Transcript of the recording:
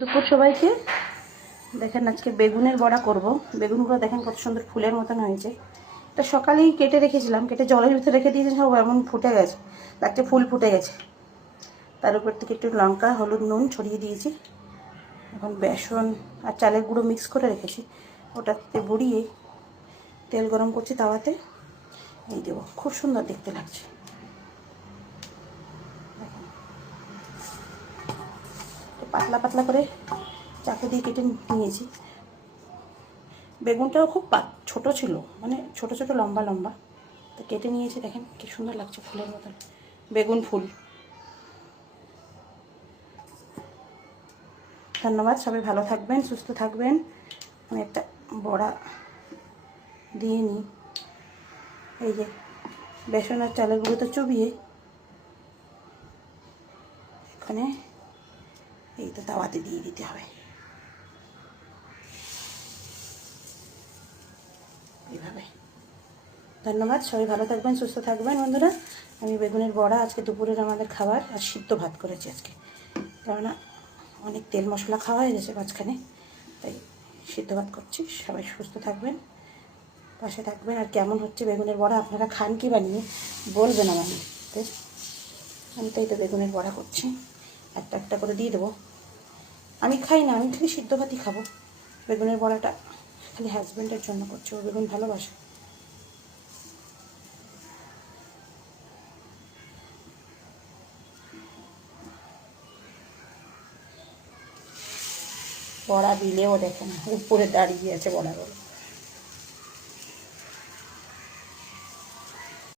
দুপুর সবাইকে। দেখেন আজকে বেগুনের বড়া করব। বেগুনগুলো দেখেন কত সুন্দর ফুলের মতন হয়েছে। এটা সকালেই কেটে রেখেছিলাম, কেটে জলের ভিতরে রেখে দিয়েছি, সব এমন ফুটে গেছে, একটা ফুল ফুটে গেছে। তার উপর থেকে একটু লঙ্কা, হলুদ, নুন ছড়িয়ে দিয়েছি। এখন বেসন আর চালের গুঁড়ো মিক্স করে রেখেছি, ওটাতে বুড়িয়ে তেল গরম করছি তাওয়াতে, এই দেবো। খুব সুন্দর দেখতে লাগছে। পাতলা পাতলা করে চাকু দিয়ে কেটে নিয়েছি। বেগুনটাও খুব ছোট ছিল, মানে ছোট ছোট লম্বা লম্বা, তো কেটে নিয়েছি। দেখেন কি সুন্দর লাগছে, ফুলের মতন বেগুন ফুল। ধন্যবাদ, সবাই ভালো থাকবেন, সুস্থ থাকবেন। আমি একটা বড়া দিয়ে নিই। এই যে বেসন আর চালের গুঁড়োতে চুবিয়ে এখানে এই তো তাওয়াতে দিয়ে দিতে হবে এইভাবে। ধন্যবাদ, সবাই ভালো থাকবেন, সুস্থ থাকবেন বন্ধুরা। আমি বেগুনের বড়া আজকে দুপুরের আমাদের খাবার, আর সিদ্ধ ভাত করেছি আজকে, কেননা অনেক তেল মশলা খাওয়া হয়ে গেছে মাঝখানে, তাই সিদ্ধ ভাত করছি। সবাই সুস্থ থাকবেন, পাশে থাকবেন। আর কেমন হচ্ছে বেগুনের বড়া, আপনারা খান কি বানিয়ে বলবেন আমাকে। আমি তাই তো বেগুনের বড়া করছি, একটা একটা করে দিয়ে দেবো। আমি খাই না, আমি খালি সিদ্ধ ভাতই খাবো। বেগুনের বড়াটা খালি হাজব্যান্ডের জন্য করছি, ও বেগুন ভালোবাসে। বড়া দিলেও দেখেন উপরে দাঁড়িয়ে আছে বড়াগুলো।